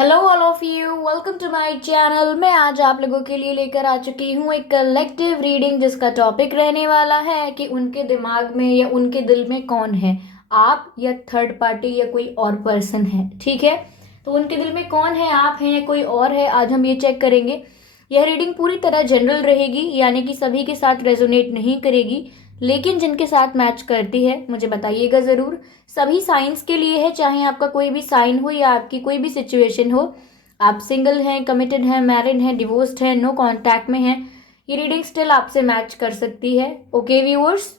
Hello all of you, welcome to my channel. मैं आज आप लोगों के लिए लेकर आ चुकी हूँ एक कलेक्टिव रीडिंग जिसका टॉपिक रहने वाला है कि उनके दिमाग में या उनके दिल में कौन है, आप या थर्ड पार्टी या कोई और पर्सन है। ठीक है, तो उनके दिल में कौन है, आप हैं या कोई और है, आज हम ये चेक करेंगे। यह रीडिंग पूरी तरह जनरल रहेगी, यानी कि सभी के साथ रेजोनेट नहीं करेगी, लेकिन जिनके साथ मैच करती है मुझे बताइएगा ज़रूर। सभी साइंस के लिए है, चाहे आपका कोई भी साइन हो या आपकी कोई भी सिचुएशन हो। आप सिंगल हैं, कमिटेड हैं, मैरिड हैं, डिवोर्स्ड हैं, नो कांटेक्ट में हैं, ये रीडिंग स्टिल आपसे मैच कर सकती है। ओके व्यूअर्स,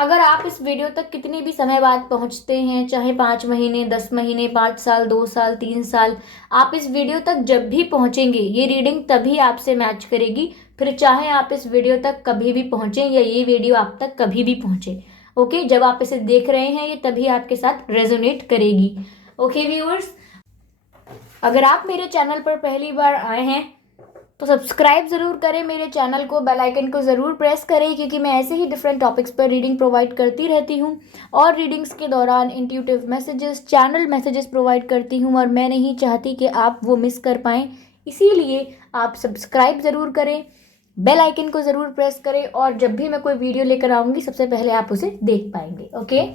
अगर आप इस वीडियो तक कितने भी समय बाद पहुंचते हैं, चाहे 5 महीने, 10 महीने, 5 साल, 2 साल, 3 साल, आप इस वीडियो तक जब भी पहुंचेंगे ये रीडिंग तभी आपसे मैच करेगी। फिर चाहे आप इस वीडियो तक कभी भी पहुंचे या ये वीडियो आप तक कभी भी पहुंचे, ओके, जब आप इसे देख रहे हैं ये तभी आपके साथ रेजोनेट करेगी। ओके व्यूअर्स, अगर आप मेरे चैनल पर पहली बार आए हैं तो सब्सक्राइब ज़रूर करें मेरे चैनल को, बेल आइकन को ज़रूर प्रेस करें, क्योंकि मैं ऐसे ही डिफरेंट टॉपिक्स पर रीडिंग प्रोवाइड करती रहती हूँ और रीडिंग्स के दौरान intuitive messages, channel messages provide करती हूँ और मैं नहीं चाहती कि आप वो मिस कर पाएँ। इसीलिए आप सब्सक्राइब ज़रूर करें, बेल आइकन को ज़रूर प्रेस करें और जब भी मैं कोई वीडियो लेकर आऊँगी सबसे पहले आप उसे देख पाएंगे। ओके,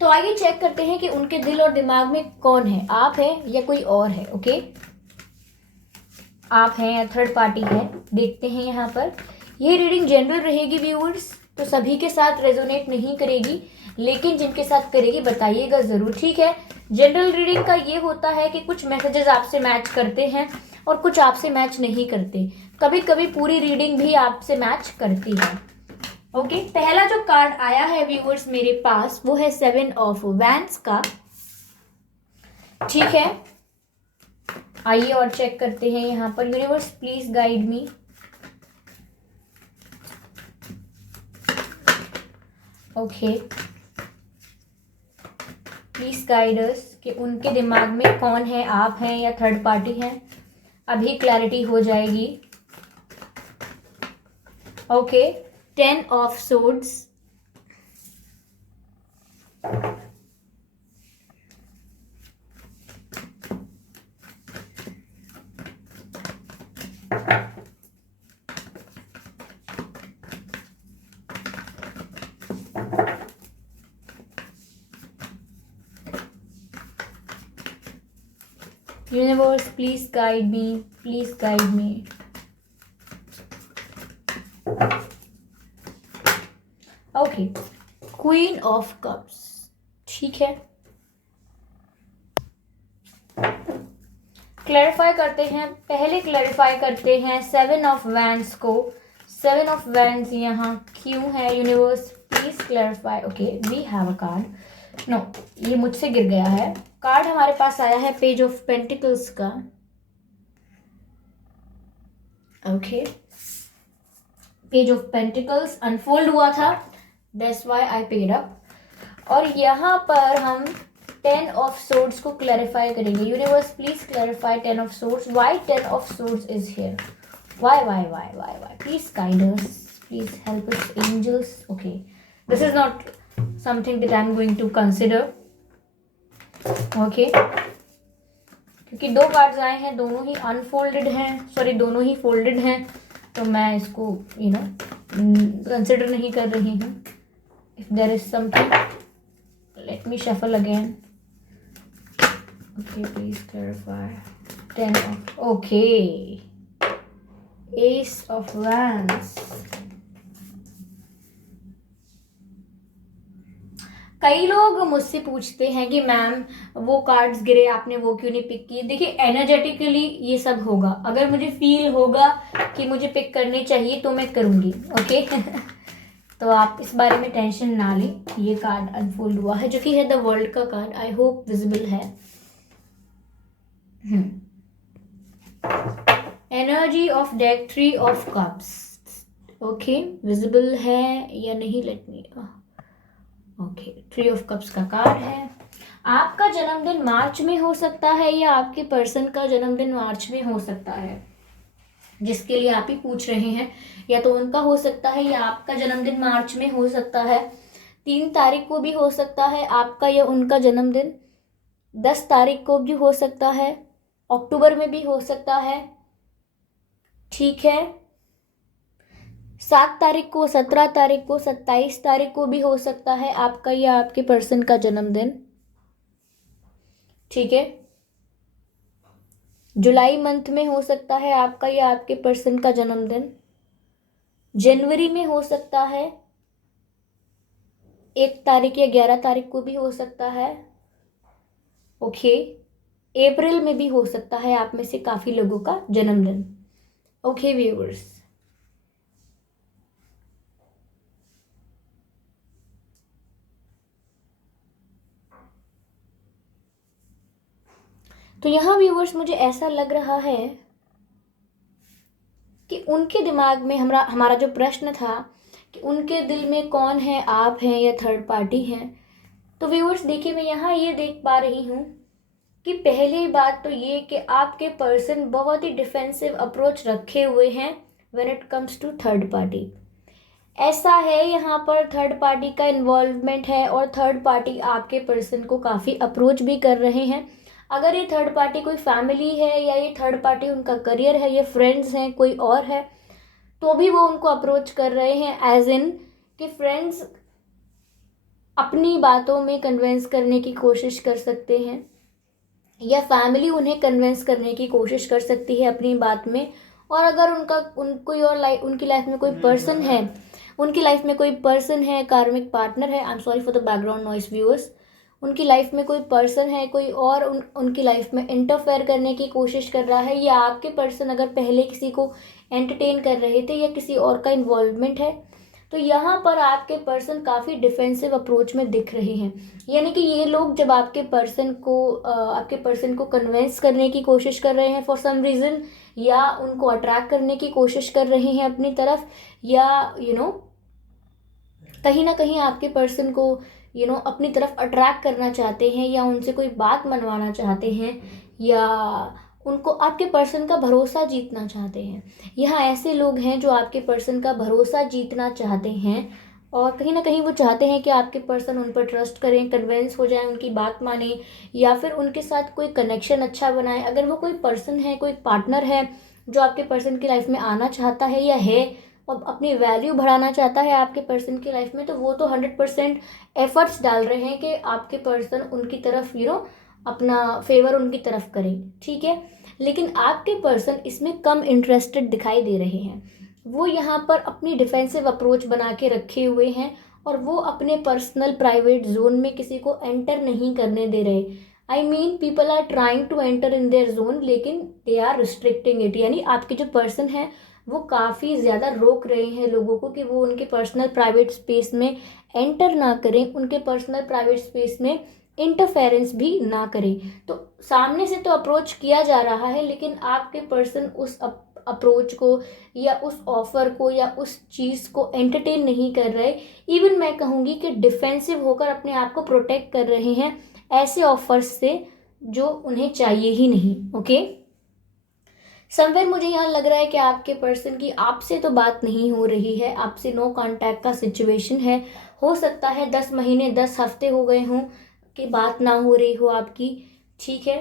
तो आइए चेक करते हैं कि उनके दिल और दिमाग में कौन है, आप हैं या कोई और है। ओके, आप हैं या थर्ड पार्टी है, देखते हैं यहाँ पर। ये रीडिंग जनरल रहेगी व्यूअर्स, तो सभी के साथ रेजोनेट नहीं करेगी, लेकिन जिनके साथ करेगी बताइएगा ज़रूर, ठीक है। जनरल रीडिंग का ये होता है कि कुछ मैसेजेस आपसे मैच करते हैं और कुछ आपसे मैच नहीं करते, कभी कभी पूरी रीडिंग भी आपसे मैच करती है। ओके, पहला जो कार्ड आया है व्यूअर्स मेरे पास वो है 7 ऑफ वैंड्स का। ठीक है, आइए और चेक करते हैं यहाँ पर। Universe please guide me. Okay, please guide अस कि उनके दिमाग में कौन है, आप हैं या थर्ड पार्टी है। अभी क्लैरिटी हो जाएगी। Okay, 10 of swords, universe please guide me, please guide me. Okay, queen of cups. ठीक है, क्लैरिफाई करते हैं, पहले क्लैरिफाई करते हैं 7 ऑफ वैंड्स को। 7 ऑफ वैंड्स यहाँ क्यों है? Universe please clarify. Okay, we have a card, no ये मुझसे गिर गया है। कार्ड हमारे पास आया है पेज ऑफ पेंटिकल्स का। Okay, page of pentacles unfold हुआ था, that's why I paid up. और यहाँ पर हम 10 ऑफ सोर्ड्स को क्लैरिफाई करेंगे। Universe please clarify 10 of swords, why 10 of swords is here, why please guide us, please help us angels. Okay, this is not something that I am going to consider. Okay, क्योंकि दो cards आए हैं, दोनों ही unfolded हैं, sorry दोनों ही folded हैं, तो मैं इसको कंसिडर नहीं कर रही हूँ। If there is something, let me shuffle again. Okay, please clarify 10 of, okay, ace of wands. कई लोग मुझसे पूछते हैं कि मैम वो कार्ड्स गिरे, आपने वो क्यों नहीं पिक किए। देखिए, एनर्जेटिकली ये सब होगा, अगर मुझे फील होगा कि मुझे पिक करने चाहिए तो मैं करूँगी। ओके तो आप इस बारे में टेंशन ना लें। ये कार्ड अनफोल्ड हुआ है जो कि है द वर्ल्ड का कार्ड, आई होप विजिबल है। Energy of deck 3 of cups. Okay, visible है या नहीं, let me, okay, 3 of cups का कार्ड है। आपका जन्मदिन मार्च में हो सकता है या आपके पर्सन का जन्मदिन मार्च में हो सकता है, जिसके लिए आप ही पूछ रहे हैं। या तो उनका हो सकता है या आपका जन्मदिन मार्च में हो सकता है। 3 तारीख को भी हो सकता है आपका या उनका जन्मदिन। 10 तारीख को भी हो सकता है, अक्टूबर में भी हो सकता है, ठीक है। 7 तारीख को, 17 तारीख को, 27 तारीख को भी हो सकता है आपका या आपके पर्सन का जन्मदिन, ठीक है। जुलाई मंथ में हो सकता है आपका या आपके पर्सन का जन्मदिन। जनवरी में हो सकता है 1 तारीख या 11 तारीख को भी हो सकता है, ओके। अप्रैल में भी हो सकता है आप में से काफ़ी लोगों का जन्मदिन, ओके व्यूअर्स। तो यहाँ व्यूअर्स मुझे ऐसा लग रहा है कि उनके दिमाग में हमारा जो प्रश्न था कि उनके दिल में कौन है, आप हैं या थर्ड पार्टी हैं। तो व्यूअर्स देखिए, मैं यहाँ ये देख पा रही हूँ कि पहली बात तो ये कि आपके पर्सन बहुत ही डिफेंसिव अप्रोच रखे हुए हैं when it comes to third party. ऐसा है यहाँ पर थर्ड पार्टी का इन्वॉल्वमेंट है और थर्ड पार्टी आपके पर्सन को काफ़ी अप्रोच भी कर रहे हैं। अगर ये थर्ड पार्टी कोई फैमिली है या ये थर्ड पार्टी उनका करियर है, ये फ्रेंड्स हैं, कोई और है, तो भी वो उनको अप्रोच कर रहे हैं एज इन कि फ्रेंड्स अपनी बातों में कन्विंस करने की कोशिश कर सकते हैं या फैमिली उन्हें कन्विंस करने की कोशिश कर सकती है अपनी बात में। और अगर कोई और उनकी लाइफ में कोई पर्सन है, उनकी लाइफ में कोई पर्सन है, कार्मिक पार्टनर है, I am sorry for the background noise viewers, उनकी लाइफ में कोई पर्सन है, कोई और उनकी लाइफ में इंटरफेयर करने की कोशिश कर रहा है, या आपके पर्सन अगर पहले किसी को एंटरटेन कर रहे थे या किसी और का इन्वॉल्वमेंट है, तो यहाँ पर आपके पर्सन काफ़ी डिफेंसिव अप्रोच में दिख रहे हैं। यानी कि ये लोग जब आपके पर्सन को कन्विंस करने की कोशिश कर रहे हैं फॉर सम रीज़न, या उनको अट्रैक्ट करने की कोशिश कर रहे हैं अपनी तरफ, या कहीं ना कहीं आपके पर्सन को अपनी तरफ अट्रैक्ट करना चाहते हैं, या उनसे कोई बात मनवाना चाहते हैं, या उनको आपके पर्सन का भरोसा जीतना चाहते हैं। यहाँ ऐसे लोग हैं जो आपके पर्सन का भरोसा जीतना चाहते हैं और कहीं ना कहीं वो चाहते हैं कि आपके पर्सन उन पर ट्रस्ट करें, कन्विंस हो जाए, उनकी बात माने, या फिर उनके साथ कोई कनेक्शन अच्छा बनाए। अगर वो कोई पर्सन है, कोई पार्टनर है जो आपके पर्सन की लाइफ में आना चाहता है या है और अपनी वैल्यू बढ़ाना चाहता है आपके पर्सन की लाइफ में, तो वो तो 100% एफर्ट्स डाल रहे हैं कि आपके पर्सन उनकी तरफ अपना फेवर उनकी तरफ करें, ठीक है। लेकिन आपके पर्सन इसमें कम इंटरेस्टेड दिखाई दे रहे हैं। वो यहाँ पर अपनी डिफेंसिव अप्रोच बना के रखे हुए हैं और वो अपने पर्सनल प्राइवेट जोन में किसी को एंटर नहीं करने दे रहे। I mean people are trying to enter in their zone, लेकिन दे आर रिस्ट्रिक्टिंग इट। यानी आपके जो पर्सन है वो काफ़ी ज़्यादा रोक रहे हैं लोगों को कि वो उनके पर्सनल प्राइवेट स्पेस में एंटर ना करें, उनके पर्सनल प्राइवेट स्पेस में इंटरफेरेंस भी ना करें। तो सामने से तो अप्रोच किया जा रहा है, लेकिन आपके पर्सन उस अप्रोच को या उस ऑफर को या उस चीज़ को एंटरटेन नहीं कर रहे। इवन मैं कहूँगी कि डिफेंसिव होकर अपने आप को प्रोटेक्ट कर रहे हैं ऐसे ऑफर्स से जो उन्हें चाहिए ही नहीं, ओके। समवेयर मुझे यहाँ लग रहा है कि आपके पर्सन की आपसे तो बात नहीं हो रही है, आपसे नो कांटेक्ट का सिचुएशन है। हो सकता है 10 महीने 10 हफ्ते हो गए हों कि बात ना हो रही हो आपकी, ठीक है।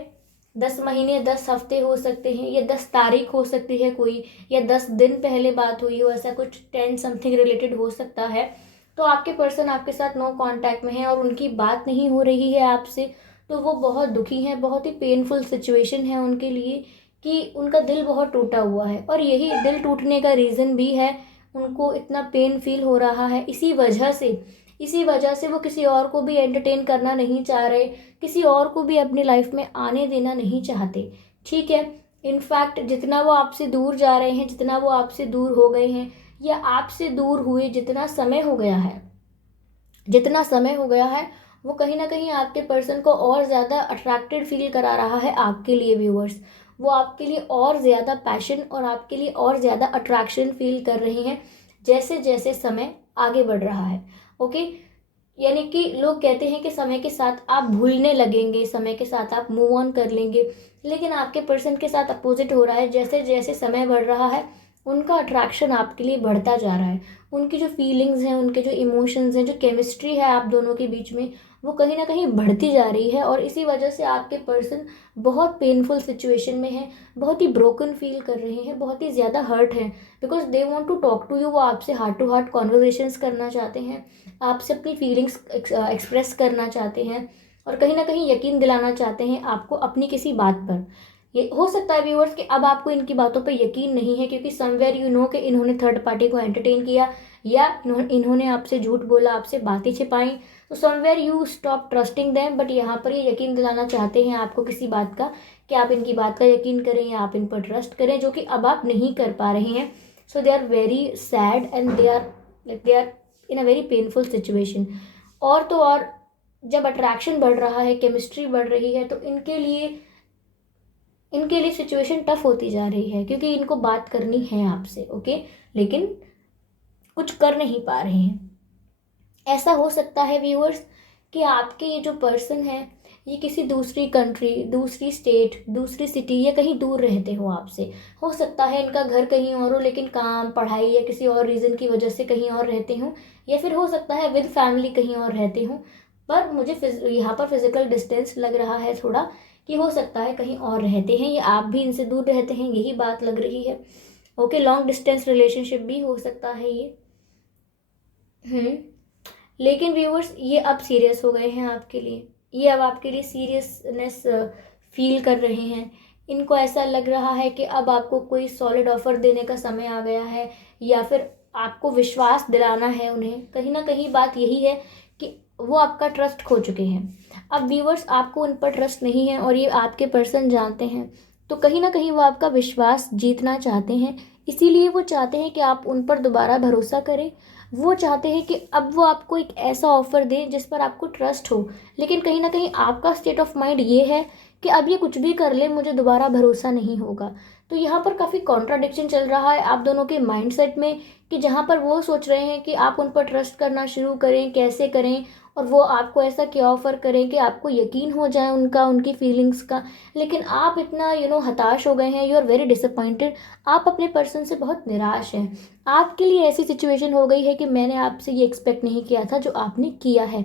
10 महीने 10 हफ्ते हो सकते हैं, या 10 तारीख हो सकती है कोई, या 10 दिन पहले बात हुई हो, ऐसा कुछ 10 समथिंग रिलेटेड हो सकता है। तो आपके पर्सन आपके साथ नो कांटेक्ट में है और उनकी बात नहीं हो रही है आपसे, तो वो बहुत दुखी हैं, बहुत ही पेनफुल सिचुएशन है उनके लिए कि उनका दिल बहुत टूटा हुआ है। और यही दिल टूटने का रीज़न भी है, उनको इतना पेन फील हो रहा है इसी वजह से वो किसी और को भी एंटरटेन करना नहीं चाह रहे, किसी और को भी अपनी लाइफ में आने देना नहीं चाहते, ठीक है। इनफैक्ट जितना वो आपसे दूर जा रहे हैं, जितना वो आपसे दूर हो गए हैं, या आपसे दूर हुए जितना समय हो गया है, वो कहीं ना कहीं आपके पर्सन को और ज़्यादा अट्रैक्टेड फील करा रहा है आपके लिए व्यूअर्स। वो आपके लिए और ज़्यादा पैशन और आपके लिए और ज़्यादा अट्रैक्शन फील कर रहे हैं जैसे जैसे समय आगे बढ़ रहा है, ओके। यानी कि लोग कहते हैं कि समय के साथ आप भूलने लगेंगे, समय के साथ आप मूव ऑन कर लेंगे, लेकिन आपके पर्सन के साथ अपोजिट हो रहा है। जैसे जैसे समय बढ़ रहा है उनका अट्रैक्शन आपके लिए बढ़ता जा रहा है, उनकी जो फीलिंग्स हैं, उनके जो इमोशंस हैं, जो केमिस्ट्री है आप दोनों के बीच में, वो कहीं ना कहीं बढ़ती जा रही है। और इसी वजह से आपके पर्सन बहुत पेनफुल सिचुएशन में है, बहुत ही ब्रोकन फील कर रहे हैं, बहुत ही ज़्यादा हर्ट हैं, because they want to talk to you. वो आपसे हार्ट टू हार्ट कॉन्वर्जेशंस करना चाहते हैं, आपसे अपनी फीलिंग्स एक्सप्रेस करना चाहते हैं, और कहीं ना कहीं यकीन दिलाना चाहते हैं आपको अपनी किसी बात पर। ये हो सकता है व्यूअर्स कि अब आपको इनकी बातों पर यकीन नहीं है, क्योंकि समवेयर यू नो कि इन्होंने थर्ड पार्टी को एंटरटेन किया, या इन्होंने आपसे झूठ बोला, आपसे बातें छिपाई। तो somewhere you stop trusting them, but यहाँ पर ये यकीन दिलाना चाहते हैं आपको किसी बात का, कि आप इनकी बात का यकीन करें या आप इन पर ट्रस्ट करें, जो कि अब आप नहीं कर पा रहे हैं। So they are very sad and they are in a very painful situation. और तो और जब अट्रैक्शन बढ़ रहा है, केमिस्ट्री बढ़ रही है, तो इनके लिए सिचुएशन टफ होती जा रही है, क्योंकि इनको बात करनी है आपसे, ओके, लेकिन कुछ कर नहीं पा रहे हैं। ऐसा हो सकता है व्यूअर्स कि आपके ये जो पर्सन है, ये किसी दूसरी कंट्री, दूसरी स्टेट, दूसरी सिटी या कहीं दूर रहते हो आपसे। हो सकता है इनका घर कहीं और हो, लेकिन काम, पढ़ाई या किसी और रीज़न की वजह से कहीं और रहते हो, या फिर हो सकता है विद फैमिली कहीं और रहते हो। पर मुझे यहाँ पर फिजिकल डिस्टेंस लग रहा है थोड़ा, कि हो सकता है कहीं और रहते हैं, या आप भी इनसे दूर रहते हैं, यही बात लग रही है। ओके, लॉन्ग डिस्टेंस रिलेशनशिप भी हो सकता है ये। लेकिन व्यूअर्स, ये अब सीरियस हो गए हैं आपके लिए, ये अब आपके लिए सीरियसनेस फील कर रहे हैं। इनको ऐसा लग रहा है कि अब आपको कोई सॉलिड ऑफर देने का समय आ गया है, या फिर आपको विश्वास दिलाना है उन्हें। कहीं ना कहीं बात यही है कि वो आपका ट्रस्ट खो चुके हैं। अब व्यूअर्स, आपको उन पर ट्रस्ट नहीं है, और ये आपके पर्सन जानते हैं, तो कहीं ना कहीं वो आपका विश्वास जीतना चाहते हैं। इसीलिए वो चाहते हैं कि आप उन पर दोबारा भरोसा करें। वो चाहते हैं कि अब वो आपको एक ऐसा ऑफर दें जिस पर आपको ट्रस्ट हो। लेकिन कहीं ना कहीं आपका स्टेट ऑफ माइंड ये है कि अब ये कुछ भी कर ले, मुझे दोबारा भरोसा नहीं होगा। तो यहाँ पर काफ़ी कॉन्ट्राडिक्शन चल रहा है आप दोनों के माइंडसेट में, कि जहाँ पर वो सोच रहे हैं कि आप उन पर ट्रस्ट करना शुरू करें, कैसे करें, और वो आपको ऐसा क्या ऑफर करें कि आपको यकीन हो जाए उनका, उनकी फीलिंग्स का। लेकिन आप इतना हताश हो गए हैं, यू आर वेरी डिसअपॉइंटेड। आप अपने पर्सन से बहुत निराश हैं। आपके लिए ऐसी सिचुएशन हो गई है कि मैंने आपसे ये एक्सपेक्ट नहीं किया था जो आपने किया है।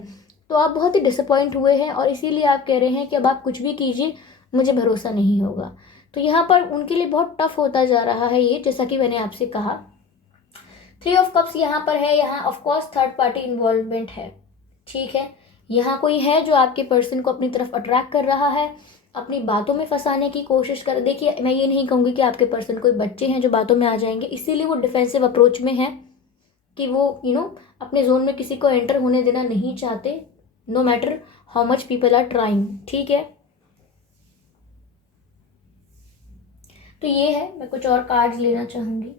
तो आप बहुत ही डिसअपॉइंट हुए हैं, और इसीलिए आप कह रहे हैं कि अब आप कुछ भी कीजिए, मुझे भरोसा नहीं होगा। तो यहाँ पर उनके लिए बहुत टफ होता जा रहा है ये, जैसा कि मैंने आपसे कहा। थ्री ऑफ कप्स यहाँ पर है, यहाँ ऑफकोर्स थर्ड पार्टी इन्वॉल्वमेंट है, ठीक है। यहाँ कोई है जो आपके पर्सन को अपनी तरफ अट्रैक्ट कर रहा है, अपनी बातों में फंसाने की कोशिश कर। देखिए, मैं ये नहीं कहूँगी कि आपके पर्सन कोई बच्चे हैं जो बातों में आ जाएंगे, इसीलिए वो डिफेंसिव अप्रोच में है, कि वो अपने जोन में किसी को एंटर होने देना नहीं चाहते, no matter how much people are trying, ठीक है। तो ये है, मैं कुछ और कार्ड्स लेना चाहूँगी।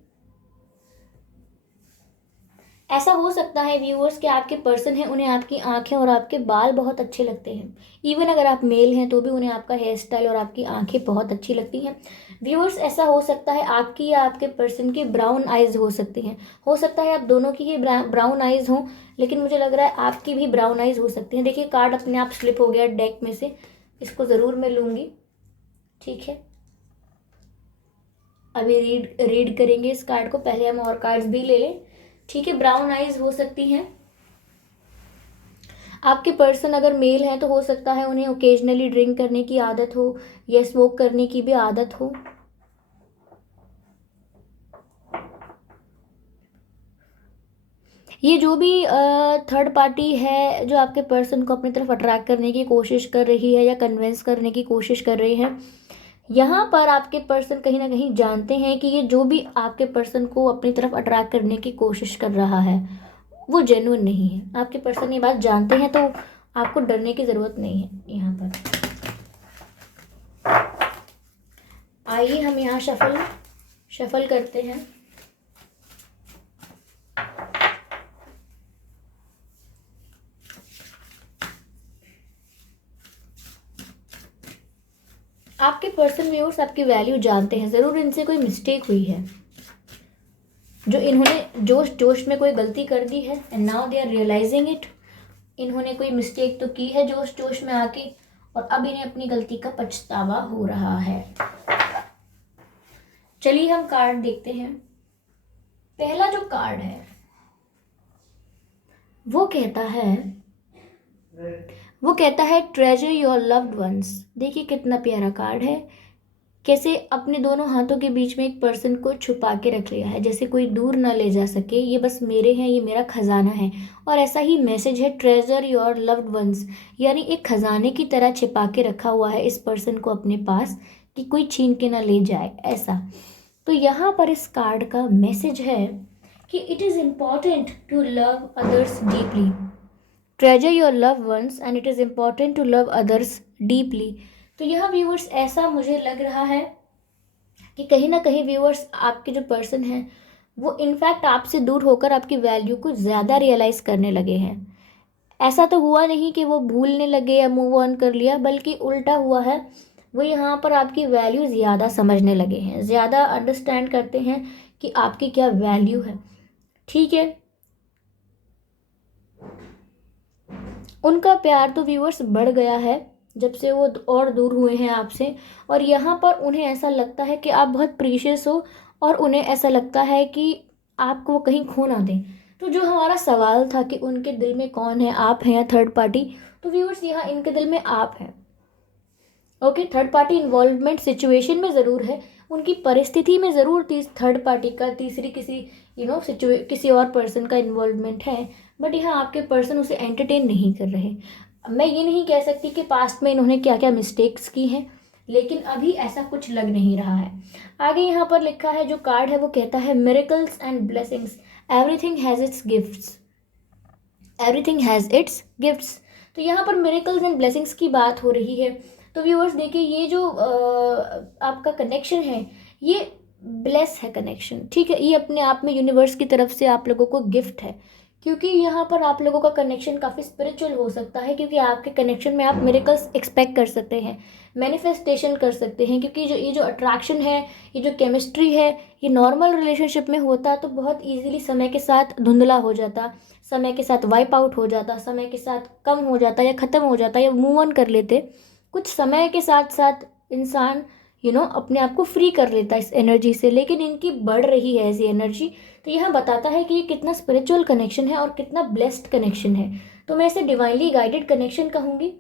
ऐसा हो सकता है व्यूअर्स कि आपके पर्सन हैं, उन्हें आपकी आंखें और आपके बाल बहुत अच्छे लगते हैं। इवन अगर आप मेल हैं तो भी उन्हें आपका हेयर स्टाइल और आपकी आंखें बहुत अच्छी लगती हैं। व्यूअर्स, ऐसा हो सकता है आपकी या आपके पर्सन की ब्राउन आइज़ हो सकती हैं। हो सकता है आप दोनों की ही ब्राउन आइज़ हों, लेकिन मुझे लग रहा है आपकी भी ब्राउन आइज़ हो सकती हैं। देखिए, कार्ड अपने आप स्लिप हो गया डेक में से, इसको ज़रूर मैं लूँगी, ठीक है। अभी रीड करेंगे इस कार्ड को, पहले हम और कार्ड्स भी ले लें, ठीक है। ब्राउन आइज हो सकती हैं आपके पर्सन। अगर मेल है तो हो सकता है उन्हें ओकेजनली ड्रिंक करने की आदत हो, या स्मोक करने की भी आदत हो। ये जो भी थर्ड पार्टी है जो आपके पर्सन को अपनी तरफ अट्रैक्ट करने की कोशिश कर रही है, या कन्विंस करने की कोशिश कर रही है, यहाँ पर आपके पर्सन कहीं ना कहीं जानते हैं कि ये जो भी आपके पर्सन को अपनी तरफ अट्रैक्ट करने की कोशिश कर रहा है वो जेन्युइन नहीं है। आपके पर्सन ये बात जानते हैं, तो आपको डरने की ज़रूरत नहीं है। यहाँ पर आइए हम यहाँ शफल करते हैं। आपके पर्सन व्यूअर्स आपकी वैल्यू जानते हैं, ज़रूर इनसे कोई मिस्टेक हुई है, जो इन्होंने जोश जोश में कोई गलती कर दी है, and now they are realising it. इन्होंने कोई मिस्टेक तो की है जोश जोश में आके, और अब इन्हें अपनी गलती का पछतावा हो रहा है। चलिए हम कार्ड देखते हैं। पहला जो कार्ड है वो कहता है वो कहता है ट्रेजर योर लव्ड वंस। देखिए कितना प्यारा कार्ड है, कैसे अपने दोनों हाथों के बीच में एक पर्सन को छुपा के रख लिया है, जैसे कोई दूर ना ले जा सके, ये बस मेरे हैं, ये मेरा खजाना है। और ऐसा ही मैसेज है, ट्रेजर योर लव्ड वंस, यानी एक खजाने की तरह छिपा के रखा हुआ है इस पर्सन को अपने पास, कि कोई छीन के ना ले जाए ऐसा। तो यहाँ पर इस कार्ड का मैसेज है कि it is important to love others deeply, treasure your love once and it is important to love others deeply. तो यह व्यूवर्स ऐसा मुझे लग रहा है कि कहीं ना कहीं व्यूवर्स आपके जो पर्सन हैं वो इनफैक्ट आपसे दूर होकर आपकी वैल्यू को ज़्यादा रियलाइज़ करने लगे हैं। ऐसा तो हुआ नहीं कि वो भूलने लगे या मूव ऑन कर लिया, बल्कि उल्टा हुआ है, वो यहाँ पर आपकी वैल्यू ज़्यादा समझने लगे हैं, ज़्यादा अंडरस्टैंड करते हैं कि आपकी क्या वैल्यू है। ठीक है, उनका प्यार तो व्यूअर्स बढ़ गया है जब से वो और दूर हुए हैं आपसे, और यहाँ पर उन्हें ऐसा लगता है कि आप बहुत प्रीशियस हो, और उन्हें ऐसा लगता है कि आपको वो कहीं खो ना दें। तो जो हमारा सवाल था कि उनके दिल में कौन है, आप हैं या थर्ड पार्टी, तो व्यूअर्स यहाँ इनके दिल में आप हैं। Okay, third party involvement situation में ज़रूर है, उनकी परिस्थिति में ज़रूर थर्ड पार्टी का, तीसरी किसी किसी और पर्सन का इन्वॉल्वमेंट है, बट यहाँ आपके पर्सन उसे एंटरटेन नहीं कर रहे। मैं ये नहीं कह सकती कि पास्ट में इन्होंने क्या क्या मिस्टेक्स की हैं, लेकिन अभी ऐसा कुछ लग नहीं रहा है। आगे यहाँ पर लिखा है, जो कार्ड है वो कहता है miracles and blessings, everything has its gifts, everything has its gifts. तो यहाँ पर मिरेकल्स एंड ब्लेसिंग्स की बात हो रही है। तो व्यूअर्स देखिए, ये जो आपका कनेक्शन है ये ब्लेस है कनेक्शन, ठीक है, ये अपने आप में यूनिवर्स की तरफ से आप लोगों को गिफ्ट है, क्योंकि यहाँ पर आप लोगों का कनेक्शन काफ़ी स्पिरिचुअल हो सकता है, क्योंकि आपके कनेक्शन में आप मिरेकल्स एक्सपेक्ट कर सकते हैं, मैनिफेस्टेशन कर सकते हैं, क्योंकि जो ये जो अट्रैक्शन है, ये जो केमिस्ट्री है, ये नॉर्मल रिलेशनशिप में होता तो बहुत ईजिली समय के साथ धुंधला हो जाता, समय के साथ वाइप आउट हो जाता, समय के साथ कम हो जाता या ख़त्म हो जाता या मूव ऑन कर लेते। कुछ समय के साथ साथ इंसान अपने आप को फ्री कर लेता है इस एनर्जी से, लेकिन इनकी बढ़ रही है ऐसी एनर्जी। तो यह बताता है कि ये कितना स्पिरिचुअल कनेक्शन है और कितना ब्लेस्ड कनेक्शन है। तो मैं इसे डिवाइनली गाइडेड कनेक्शन कहूँगी।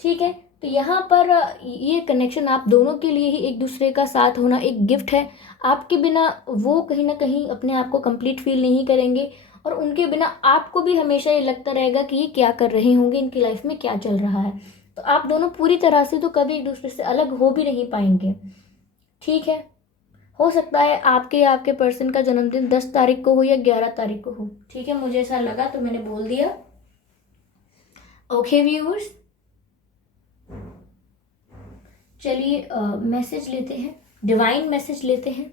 ठीक है, तो यहाँ पर ये कनेक्शन आप दोनों के लिए ही एक दूसरे का साथ होना एक गिफ्ट है। आपके बिना वो कहीं ना कहीं अपने आप को कंप्लीट फील नहीं करेंगे, और उनके बिना आपको भी हमेशा ये लगता रहेगा कि ये क्या कर रहे होंगे, इनकी लाइफ में क्या चल रहा है। तो आप दोनों पूरी तरह से तो कभी एक दूसरे से अलग हो भी नहीं पाएंगे। ठीक है, हो सकता है आपके पर्सन का जन्मदिन 10 तारीख को हो या 11 तारीख को हो। ठीक है, मुझे ऐसा लगा तो मैंने बोल दिया। ओके व्यूअर्स, चलिए मैसेज लेते हैं, डिवाइन मैसेज लेते हैं।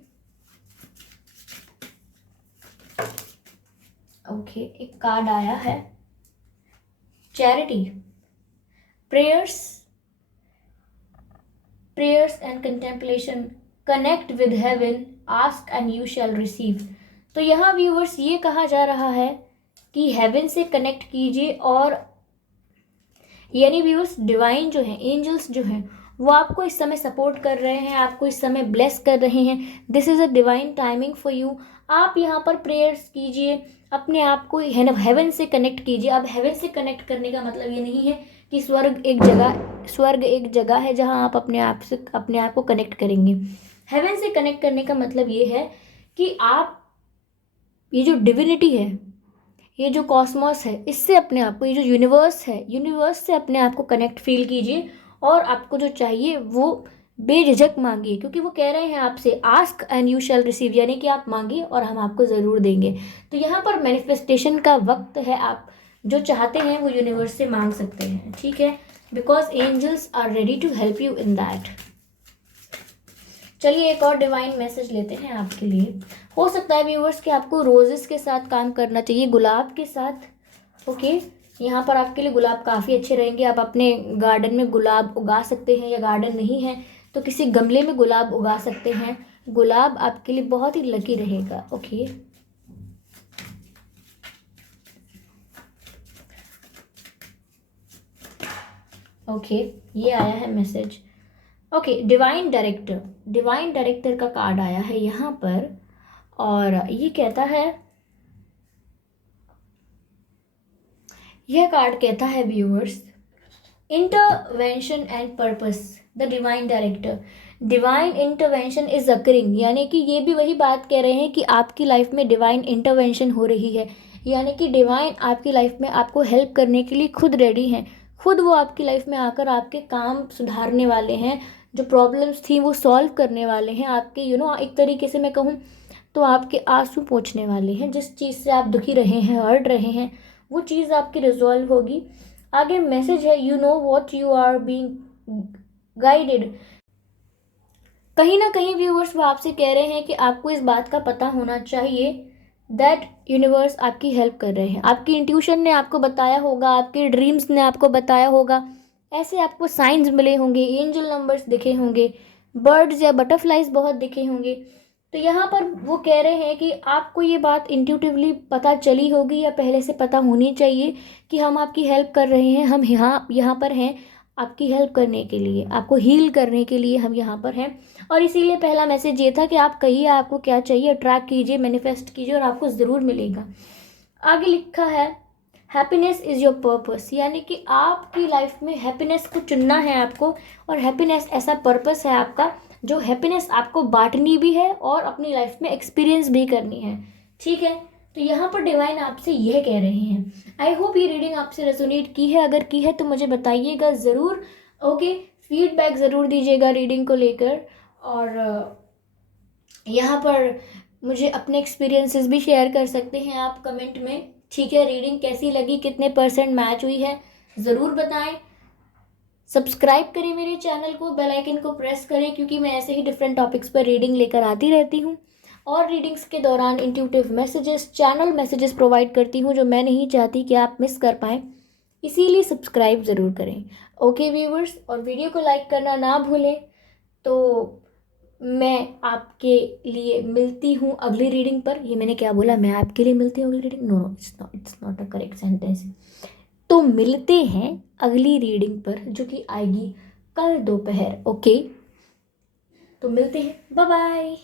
ओके, एक कार्ड आया है, charity, prayers, prayers and contemplation, connect with heaven, ask and you shall receive. तो यहाँ व्यूअर्स ये कहा जा रहा है कि हेवन से कनेक्ट कीजिए, और यानी व्यूअर्स डिवाइन जो है, एंजल्स जो हैं, वो आपको इस समय सपोर्ट कर रहे हैं, आपको इस समय ब्लेस कर रहे हैं। This is a divine timing for you. आप यहाँ पर प्रेयर्स कीजिए, अपने आप को हेवन से कनेक्ट कीजिए। अब हेवन से कनेक्ट करने का मतलब ये नहीं है कि स्वर्ग एक जगह है जहाँ आप अपने आप को कनेक्ट करेंगे। हेवन से कनेक्ट करने का मतलब ये है कि आप ये जो डिविनिटी है, ये जो कॉस्मोस है, इससे अपने आप को, ये जो यूनिवर्स है, यूनिवर्स से अपने आप को कनेक्ट फील कीजिए, और आपको जो चाहिए वो बेझिझक मांगिए, क्योंकि वो कह रहे हैं आपसे ask and you shall receive, यानी कि आप मांगिए और हम आपको ज़रूर देंगे। तो यहाँ पर मैनिफेस्टेशन का वक्त है, आप जो चाहते हैं वो यूनिवर्स से मांग सकते हैं। ठीक है, because angels are ready to help you in that. चलिए एक और डिवाइन मैसेज लेते हैं आपके लिए। हो सकता है व्यूअर्स कि आपको रोजेस के साथ काम करना चाहिए, गुलाब के साथ। ओके, यहाँ पर आपके लिए गुलाब काफ़ी अच्छे रहेंगे। आप अपने गार्डन में गुलाब उगा सकते हैं, या गार्डन नहीं है तो किसी गमले में गुलाब उगा सकते हैं। गुलाब आपके लिए बहुत ही लकी रहेगा। ओके, ओके, ये आया है message. Okay, divine director, divine director का कार्ड आया है यहाँ पर, और ये कहता है यह कार्ड कहता है viewers, intervention and purpose, the divine director, divine intervention is occurring, यानी कि ये भी वही बात कह रहे हैं कि आपकी लाइफ में डिवाइन इंटरवेंशन हो रही है, यानी कि डिवाइन आपकी लाइफ में आपको हेल्प करने के लिए खुद रेडी हैं, खुद वो आपकी लाइफ में आकर आपके काम सुधारने वाले हैं, जो प्रॉब्लम्स थी वो सॉल्व करने वाले हैं, आपके एक तरीके से मैं कहूँ तो आपके आंसू पोंछने वाले हैं, जिस चीज़ से आप दुखी रहे हैं, हर्ट रहे हैं, वो चीज़ आपकी रिजॉल्व होगी। आगे मैसेज है, you know what you are being guided, कहीं ना कहीं व्यूअर्स वो आपसे कह रहे हैं कि आपको इस बात का पता होना चाहिए दैट यूनिवर्स आपकी हेल्प कर रहे हैं, आपकी इंट्यूशन ने आपको बताया होगा, आपके ड्रीम्स ने आपको बताया होगा, ऐसे आपको साइंस मिले होंगे, एंजल नंबर्स दिखे होंगे, बर्ड्स या बटरफ्लाइज बहुत दिखे होंगे। तो यहाँ पर वो कह रहे हैं कि आपको ये बात इंट्यूटिवली पता चली होगी या पहले से पता होनी चाहिए कि हम आपकी हेल्प कर रहे हैं, हम यहाँ यहाँ पर हैं आपकी हेल्प करने के लिए, आपको हील करने के लिए हम यहाँ पर हैं। और इसीलिए पहला मैसेज ये था कि आप कहिए आपको क्या चाहिए, अट्रैक्ट कीजिए, मैनिफेस्ट कीजिए और आपको ज़रूर मिलेगा। आगे लिखा है, हैप्पीनेस इज़ योर पर्पस, यानी कि आपकी लाइफ में हैप्पीनेस को चुनना है आपको, और हैप्पीनेस ऐसा पर्पस है आपका जो हैप्पीनेस आपको बांटनी भी है और अपनी लाइफ में एक्सपीरियंस भी करनी है। ठीक है, तो यहाँ पर डिवाइन आपसे यह कह रहे हैं। आई होप ये रीडिंग आपसे रेजोनेट की है, अगर की है तो मुझे बताइएगा ज़रूर। ओके, फीडबैक ज़रूर दीजिएगा रीडिंग को लेकर, और यहाँ पर मुझे अपने एक्सपीरियंसेस भी शेयर कर सकते हैं आप कमेंट में। ठीक है, रीडिंग कैसी लगी, कितने % मैच हुई है, ज़रूर बताएं। सब्सक्राइब करें मेरे चैनल को, बेल आइकन को प्रेस करें, क्योंकि मैं ऐसे ही डिफरेंट टॉपिक्स पर रीडिंग लेकर आती रहती हूँ, और रीडिंग्स के दौरान intuitive messages, channel messages provide करती हूँ जो मैं नहीं चाहती कि आप मिस कर पाएँ, इसीलिए सब्सक्राइब ज़रूर करें। ओके व्यूवर्स, और वीडियो को लाइक करना ना भूलें। तो मैं आपके लिए मिलती हूँ अगली रीडिंग पर, ये मैंने क्या बोला, मैं आपके लिए मिलती हूँ अगली reading, no no, it's not a correct sentence. तो मिलते हैं अगली रीडिंग पर जो कि आएगी कल दोपहर। ओके, तो मिलते हैं, बाय बाय।